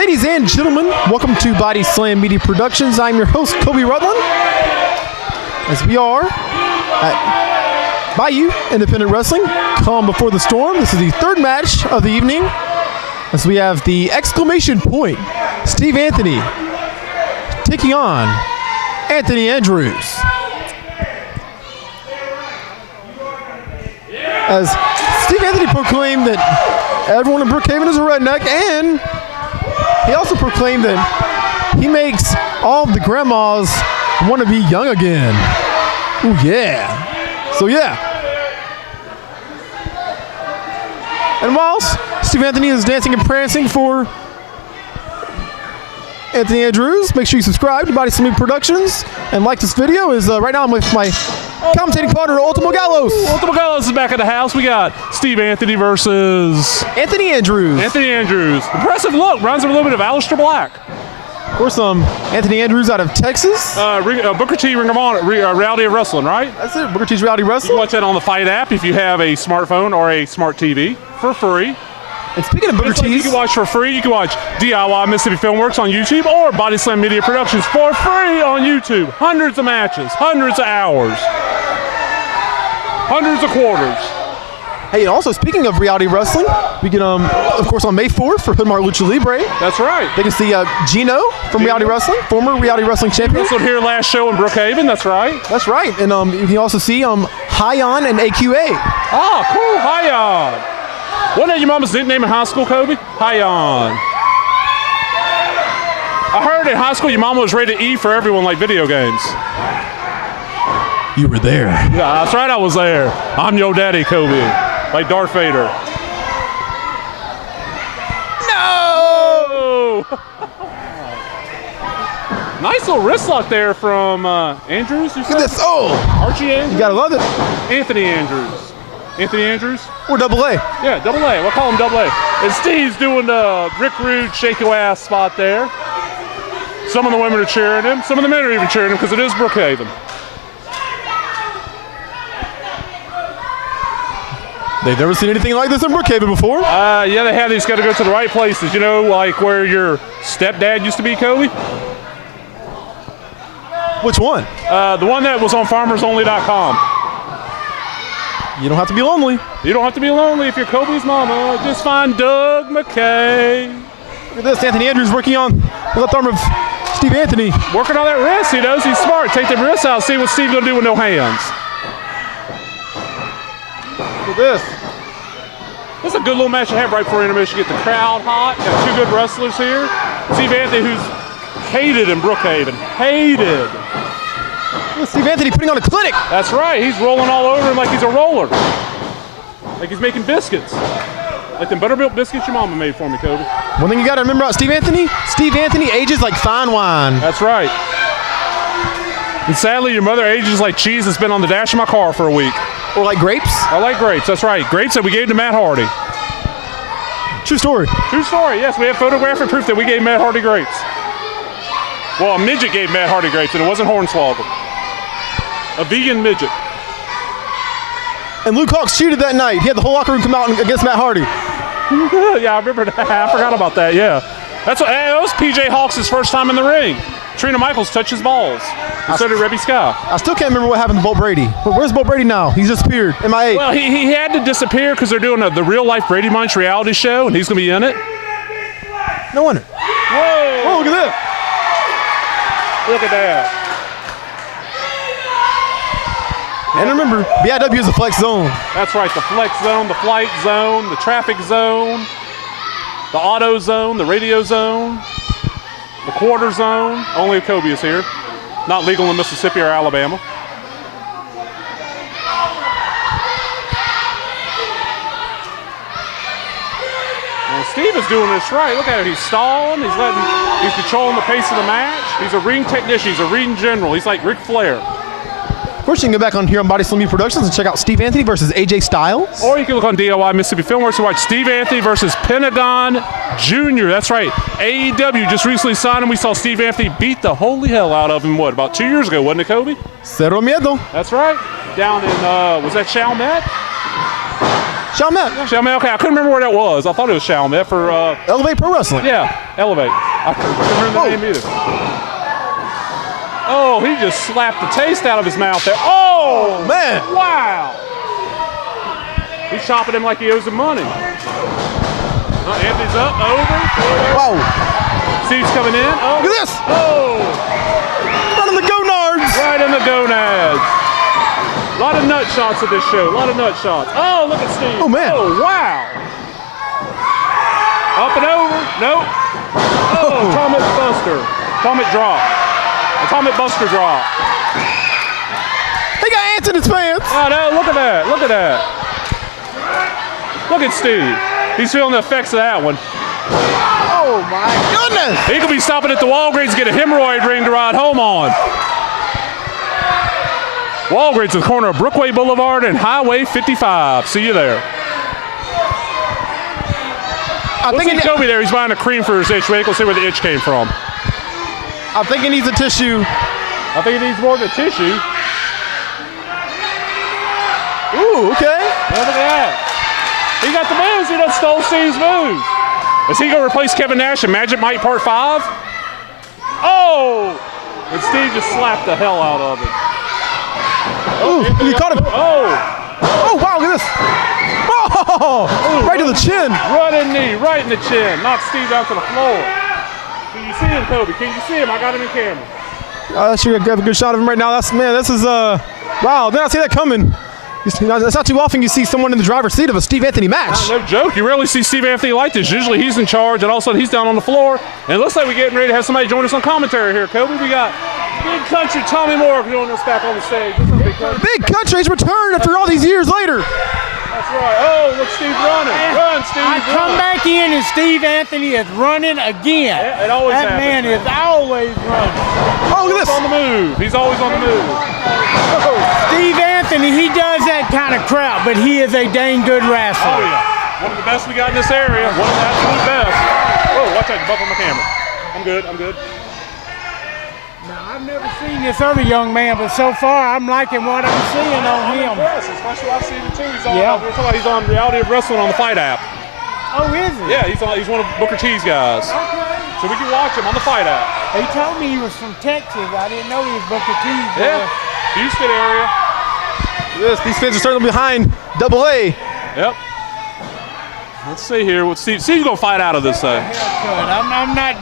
Ladies and gentlemen, welcome to Body Slam Media Productions. I'm your host, Kobe Rutland, as we are at Bayou Independent Wrestling, calm before the storm. This is the third match of the evening, as we have the Exclamation Point, Steve Anthony, taking on Anthony Andrews. As Steve Anthony proclaimed that everyone in Brookhaven is a redneck, and he also proclaimed that he makes all of the grandmas want to be young again. Ooh, yeah. So, yeah. And whilst Steve Anthony is dancing and prancing for Anthony Andrews, make sure you subscribe to Body Slam Productions and like this video. Right now I'm with my commentating partner, Ultimo Gallows. Ultimo Gallows is back at the house. We got Steve Anthony versus Anthony Andrews. Anthony Andrews. Impressive look. Reminds him a little bit of Aleister Black. Of course, Anthony Andrews out of Texas. Booker T, Ring of Honor, Reality of Wrestling, right? That's it, Booker T's Reality You Wrestling. can watch that on the Fight app if you have a smartphone or a smart TV for free. And speaking of Booker Just like T's, you can watch for free. You can watch DIY Mississippi Filmworks on YouTube or Body Slam Media Productions for free on YouTube. Hundreds of matches, hundreds of hours, hundreds of quarters. hey, and also speaking of Reality Wrestling, we can, of course, on May 4th for Hoodmark Lucha Libre, That's right. they can see Gino from Reality Wrestling, former Reality Wrestling champion. Wrestled here last show in Brookhaven. That's right. That's right. And you can also see Hyon and AQA. Ah, cool. Hyon. Wasn't that your mama's nickname in high school, Kobe? Hyon. I heard in high school your mama was rated E for everyone like video games. You were there. Yeah, that's right, I was there. I'm your daddy, Kobe. Like Darth Vader. No! Nice little wrist lock there from Andrews. Look at this. Oh, Archie Andrews? you got to love it. Anthony Andrews. Anthony Andrews? Or double A. Yeah, double A. We'll call him double A. And Steve's doing the Rick Rude shake your ass spot there. Some of the women are cheering him. Some of the men are even cheering him because it is Brookhaven. They've never seen anything like this in Brookhaven before. Yeah, they have. They just got to go to the right places. You know, like where your stepdad used to be, Kobe? Which one? The one that was on FarmersOnly.com. You don't have to be lonely. You don't have to be lonely if you're Kobe's mama. Just find Doug McKay. Look at this. Anthony Andrews working on the left arm of Steve Anthony. Working on that wrist. He knows he's smart. Take the wrist out. See what Steve's going to do with no hands. Look at this. This is a good little match to have right before intermission. Get the crowd hot. Got two good wrestlers here. Steve Anthony, who's hated in Brookhaven. Hated. Look at Steve Anthony putting on a clinic. That's right. He's rolling all over him like he's a roller. Like he's making biscuits. Like them buttermilk biscuits your mama made for me, Kobe. One thing you got to remember about Steve Anthony ages like fine wine. That's right. And sadly, your mother ages like cheese that's been on the dash of my car for a week. Or like grapes. I like grapes. That's right. Grapes that we gave to Matt Hardy. True story. True story. Yes, we have photographic proof that we gave Matt Hardy grapes. Well, a midget gave Matt Hardy grapes, and it wasn't Hornswoggle. A vegan midget. And Luke Hawx cheated that night. He had the whole locker room come out against Matt Hardy. Yeah, I remember that. I forgot about that, yeah. That was PJ Hawks' first time in the ring. Trina Michaels touched his balls. And so did Rebby Sky. I still can't remember what happened to Bolt Brady. Where's Bolt Brady now? He's disappeared. MIA. Well, he had to disappear because they're doing the real-life Brady Bunch reality show, and he's going to be in it. No wonder. Whoa! Oh, look at that. Look at that. And remember, BIW is a flex zone. That's right, the flex zone, the flight zone, the traffic zone, the auto zone, the radio zone, the quarter zone. Only if Kobe is here. Not legal in Mississippi or Alabama. And Steve is doing this right. Look at it. He's stalling. He's controlling the pace of the match. He's a ring technician. He's a ring general. He's like Ric Flair. Of course, you can go back on here on Body Slam Media Productions and check out Steve Anthony versus AJ Styles. Or you can look on DIY Mississippi Filmworks and watch Steve Anthony versus Pentagon Jr. That's right. AEW just recently signed him. We saw Steve Anthony beat the holy hell out of him, what, about 2 years ago, wasn't it, Kobe? Cero miedo. That's right. Down in, was that Chalmette? Chalmette. Chalmette, okay, I couldn't remember where that was. I thought it was Chalmette for Elevate Pro Wrestling. yeah, Elevate. I couldn't remember the name either. Oh, he just slapped the taste out of his mouth there. Oh, man. Wow. He's chopping him like he owes him money. Anthony's up, over. Wow. Steve's coming in. Oh. Look at this. Oh. Right in the gonads. Right in the gonads. A lot of nut shots at this show. A lot of nut shots. Oh, look at Steve. Oh, man. Oh, wow. Up and over. Nope. Oh, Atomic Buster. Atomic drop. Atomic Buster drop. He got ants in his pants. Oh, no, look at that. Look at that. Look at Steve. He's feeling the effects of that one. Oh, my goodness. He could be stopping at the Walgreens to get a hemorrhoid ring to ride home on. Walgreens at the corner of Brookway Boulevard and Highway 55. See you there. I think see Kobe there. He's buying a cream for his itch. We'll see where the itch came from. I think he needs a tissue. I think he needs more than a tissue. Ooh, okay. Look at that. He got the moves. He done stole Steve's moves. Is he going to replace Kevin Nash in Magic Mike Part 5? Oh! And Steve just slapped the hell out of him. Ooh, you caught him. Oh! Oh, wow, look at this. Oh, Ooh, right to the chin. Running knee, right in the chin. Knocked Steve down to the floor. Can you see him, Kobe? Can you see him? I got him in camera. I should have a good shot of him right now. This is, wow, did not see that coming. It's not too often you see someone in the driver's seat of a Steve Anthony match. No joke. You rarely see Steve Anthony like this. Usually he's in charge, and all of a sudden he's down on the floor. And it looks like we're getting ready to have somebody join us on commentary here, Kobe. We got Big Country Tommy Moore joining us back on the stage. What's up, Big Country? Big Country's returned after all these years later. That's right. Oh, look, Steve running. Run, Steve. I come back in and Steve Anthony is running again. Yeah, it always that happens. man is always running. Oh, look at He's on this. the move. He's always on the move. Steve Anthony, he does that kind of crap, but he is a dang good Oh, wrestler. yeah. One of the best we got in this area. One of the absolute best. Oh, watch out. You buckle my camera. I'm good. I'm good. Now, I've never seen this other young man, but so far I'm liking what I'm seeing on him. Yes, especially I've seen him too. He's on, Yeah. we're talking about he's on Reality of Wrestling on the Fight app. Oh, is he? Yeah, he's one of Booker T's guys. So we can watch him on the Fight app. He told me he was from Texas. I didn't know he was Booker T's. Yeah, Houston area. Yes, these fans are starting behind Double A. Yep. Let's see here. What Steve's gonna fight out of this thing. Haircut. I'm not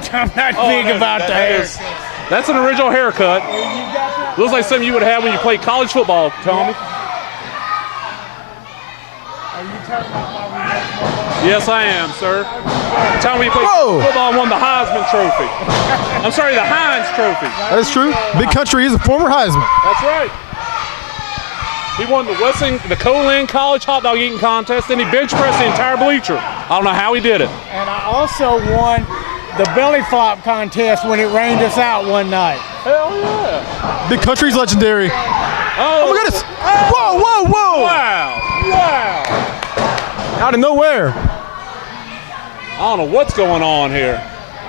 Oh, big about the hair. That's an original haircut. You got that? Looks like something you would have when you played college football, Tommy. Are you talking about my remote? Yes, I am, sir. Tommy, you played Whoa. football and won the Heisman Trophy. I'm sorry, the Heinz Trophy. That is true. Big Country is a former Heisman. That's right. He won the Colin College hot dog eating contest, and he bench pressed the entire bleacher. I don't know how he did it. And I also won the belly flop contest when it rained us out one night. Hell yeah. Big Country's legendary. Oh, Oh my goodness. Whoa, whoa, whoa. Wow. Wow. Out of nowhere. I don't know what's going on here.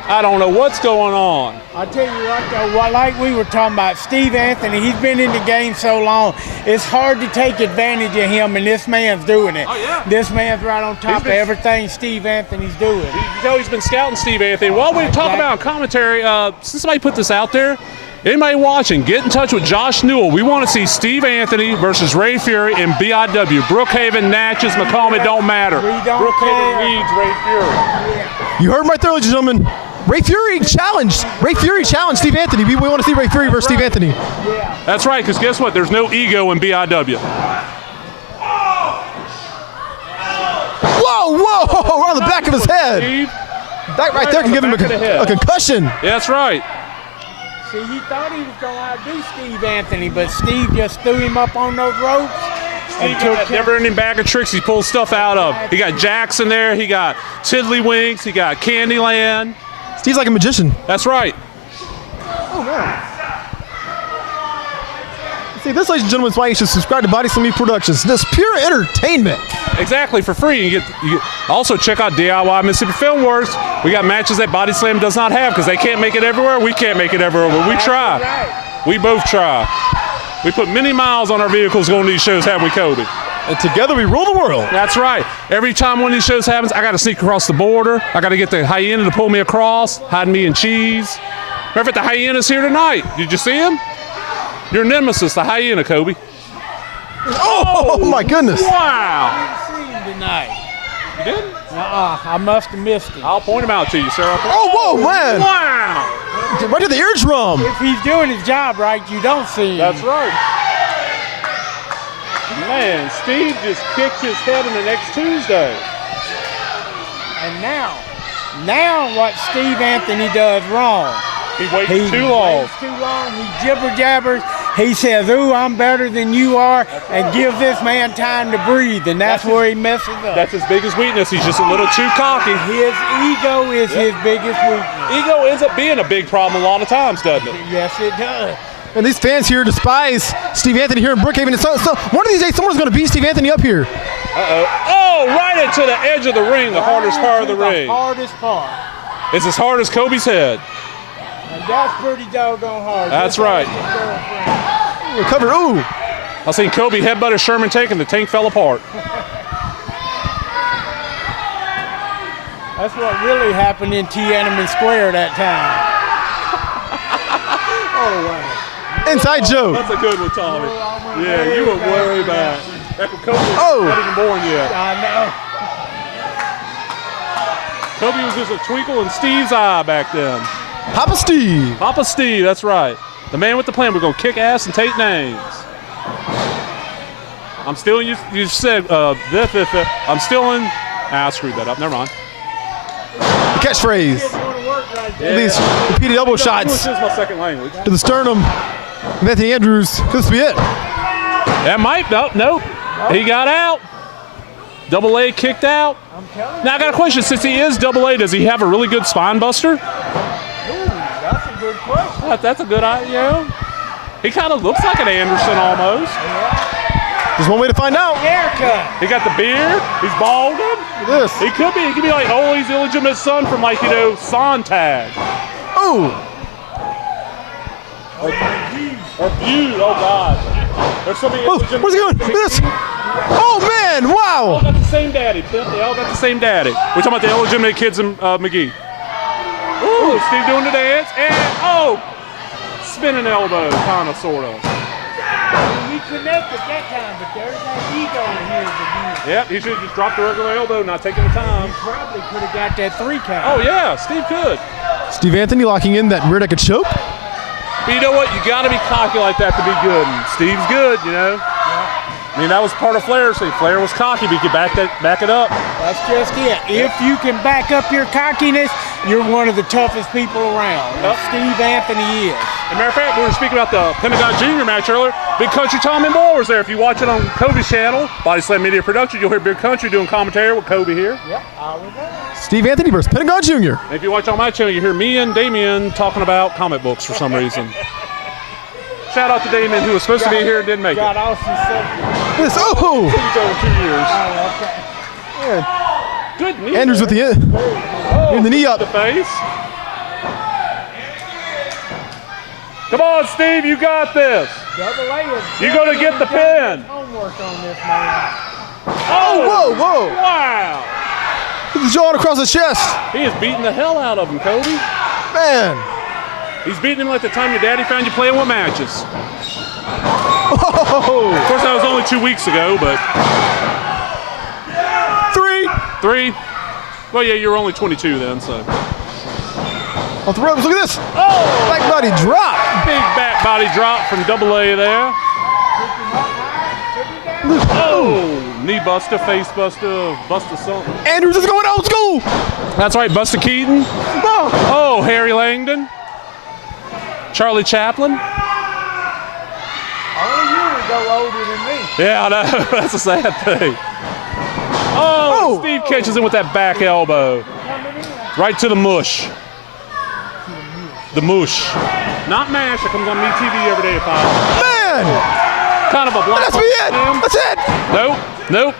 I don't know what's going on. I tell you what, though, like we were talking about, Steve Anthony, he's been in the game so long, it's hard to take advantage of him, and this man's doing it. Oh, yeah. This man's right on top of been- everything Steve Anthony's doing. You can tell he's been scouting Steve Anthony. While we talk about commentary, since somebody put this out there, anybody watching, get in touch with Josh Newell. We want to see Steve Anthony versus Ray Fury in BIW. Brookhaven, Natchez, Macomb, it don't matter. We don't Brookhaven care. leads Ray Fury. You heard him right there, ladies and gentlemen. Ray Fury challenged Steve Anthony. We want to see Ray Fury versus Steve Anthony. That's right, because guess what? There's no ego in BIW. Whoa, whoa, right on the back of his head. Steve? That right there can give him Back of the head. a concussion. Yeah, that's right. See, he thought he was going to outdo Steve Anthony, but Steve just threw him up on those ropes. Steve got that never-ending bag of tricks he pulls stuff out of. He got Jackson there. He got Tiddlywinks. He got Candyland. Steve's like a magician. That's right. Oh, man. See, this, ladies and gentlemen, is why you should subscribe to Body Slam Media Productions. This pure entertainment. Exactly, for free. You get also check out DIY Mississippi Film Works. We got matches that Body Slam does not have because they can't make it everywhere. We can't make it everywhere, but we try. Right. We both try. We put many miles on our vehicles going to these shows, haven't we, Kobe? And together we rule the world. That's right. Every time one of these shows happens, I got to sneak across the border. I got to get the hyena to pull me across, hide me in cheese. Matter of fact, the hyena's here tonight. Did you see him? Your nemesis, the hyena, Kobe. Oh my goodness. Wow. I didn't see him tonight. You didn't? I must have missed him. I'll point him out to you, sir. Oh, whoa, man. Wow. Right to the eardrum. If he's doing his job right, you don't see him. That's right. Man, Steve just kicked his head in the next Tuesday. And now what Steve Anthony does wrong. He waits too long. Waits too long. He jibber jabbers. He says, "Ooh, I'm better than you are," and gives this man time to breathe, and that's where he messes up. That's his biggest weakness. He's just a little too cocky. His ego is his biggest weakness. Ego ends up being a big problem a lot of times, doesn't it? Yes, it does. And these fans here despise Steve Anthony here in Brookhaven. And so one of these days, someone's going to beat Steve Anthony up here. Oh, right into the edge of the ring, the hardest part of the ring. The hardest part. It's as hard as Kobe's head. And that's pretty doggone hard. That's right. Recover. Ooh. I seen Kobe headbutt a Sherman tank and the tank fell apart. That's what really happened in Tiananmen Square that time. Oh, wow. Inside joke. That's a good one, Tommy. Yeah, you were way back. Back when Kobe was not even born yet. I know. Kobe was just a twinkle in Steve's eye back then. Papa Steve. Papa Steve, that's right. The man with the plan. We're going to kick ass and take names. I'm stealing you said, I'm stealing. I screwed that up. Never mind. The catchphrase. Yeah. These repeated elbow shots English is my second language. to the sternum of Anthony Andrews. Could this be it? That might. Nope. He got out. Double A kicked out. I'm telling you. Now, I got a question. Since he is double A, does he have a really good spine buster? Ooh, that's a good question. That's a good idea. He kind of looks like an Anderson almost. There's one way to find out. Haircut. He got the beard. He's balding. Look at this. He could be. He could be like, oh, he's the illegitimate son from Sontag. Oh. Or Feud. Oh, God. There's so many Oh, illegitimate where's he going? Look at this. Oh, man. All Wow. got the same daddy. They all got the same daddy. We're talking about the illegitimate kids in McGee. Ooh, Steve doing the dance. And, spinning elbow, kind of, sort of. We connected that time, but there's that ego in here again. Yep, he should have just dropped the regular elbow, not taking the time. Probably could have got that 3 count. Oh, yeah, Steve could. Steve Anthony locking in that rear naked choke. But you know what? You got to be cocky like that to be good. And Steve's good, you know. I mean, that was part of Flair's thing. Flair was cocky, but you could back it up. That's just it. If you can back up your cockiness, you're one of the toughest people around. Yep. Steve Anthony is. As a matter of fact, we were speaking about the Pentagon Junior match earlier. Big Country Tommy Moore was there. If you watch it on Kobe's channel, Body Slam Media Production, you'll hear Big Country doing commentary with Kobe here. Yep, I was there. Steve Anthony versus Pentagon Jr. And if you watch on my channel, you hear me and Damien talking about comic books for some reason. Shout out to Damien, who was supposed to be here and didn't make it. Got off some stuff. This. Oh. He's over 2 years. Oh, okay. Man. Good knee. Andrews with the in the knee up. The face. Come on, Steve, you got this. Double A is You gonna get the pin. homework on this man. Oh, whoa. Wow. Put the jaw across the chest. He is beating the hell out of him, Kobe. Man. He's beating him like the time your daddy found you playing with matches. Oh. Of course, that was only 2 weeks ago, but 3. Well, yeah, you were only 22 then, so. Off the ropes. Look at this. Oh, Back body drop. big back body drop from Double A there. Oh, knee buster, face buster, buster something. Andrews is going old school. That's right, Buster Keaton. Oh, Harry Langdon. Charlie Chaplin. Only you would go older than me. Yeah, I know. That's a sad thing. Oh, Steve catches him with that back elbow. Right to the mush. The mush. Not MASH. It comes on MeTV every day at 5. Man. Kind of a black. That's me it. That's it. Nope.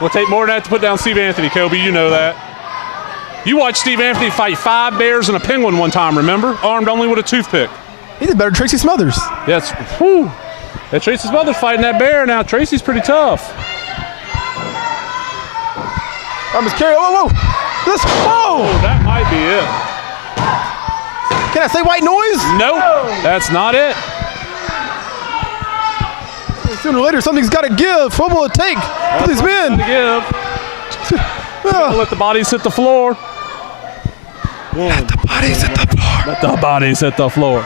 We'll take more than that to put down Steve Anthony, Kobe. You know that. You watched Steve Anthony fight 5 bears and a penguin one time, remember? Armed only with a toothpick. He did better than Tracy Smothers. Yes. Whew. And Tracy's mother's fighting that bear now. Tracy's pretty tough. I'm just carrying. Whoa, whoa. Oh, that might be it. Can I say white noise? Nope, that's not it. Sooner or later, something's got to give. What will it take for these men? Give. Let the bodies hit the floor. Let the bodies hit the floor. Let the bodies hit the floor.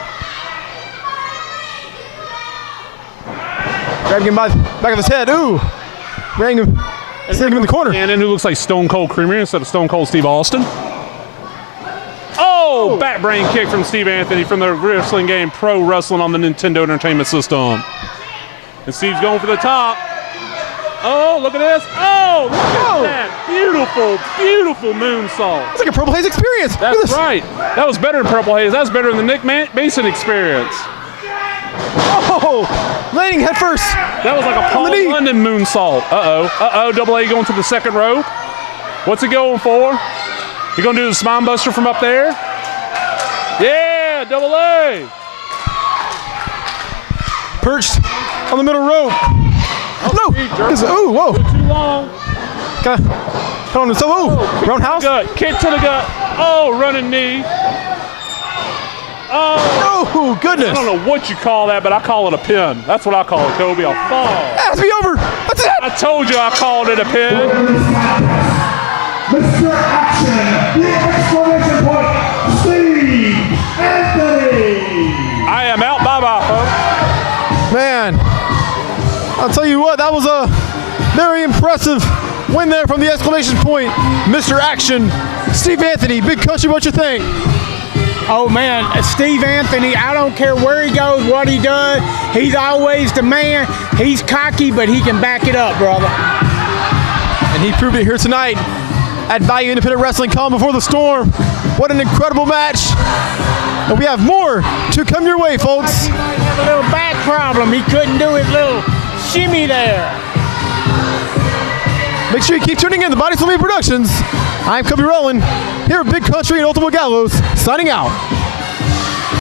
Grabbing him by the back of his head. Ooh. Bring him. Sitting him in the corner. And then who looks like Stone Cold Creamery instead of Stone Cold Steve Austin. Oh, bat brain kick from Steve Anthony from the wrestling game Pro Wrestling on the Nintendo Entertainment System. And Steve's going for the top. Oh, look at this. Oh, look at that. Beautiful, beautiful moonsault. It's like a Purple Haze experience. That's right. That was better than Purple Haze. That was better than the Nick Mason experience. Oh, landing head first. That was like a Paul London moonsault. Uh-oh, Double A going to the second rope. What's he going for? You gonna do the spine buster from up there? Yeah, Double A. Perched on the middle rope. No. Oh, whoa. Too long. Got on himself. Oh, roundhouse. Kick to the gut. Oh, running knee. Oh, goodness. I don't know what you call that, but I call it a pin. That's what I call it, Kobe. A fall. Has to be over. That's it. I told you I called it a pin. Mr. Action, the exclamation point, Steve Anthony. I am out. Bye-bye, folks. Man, I'll tell you what, that was a very impressive win there from the exclamation point. Mr. Action, Steve Anthony. Big Country, what you think? Oh man, Steve Anthony, I don't care where he goes, what he does, he's always the man. He's cocky, but he can back it up, brother. And he proved it here tonight at Bayou Independent Wrestling. Calm before the storm. What an incredible match. And we have more to come your way, folks. He might have a little back problem. He couldn't do his little shimmy there. Make sure you keep tuning in to Body Slam Productions. I'm Kobe Rowland, here at Big Country and Ultimate Gallows, signing out.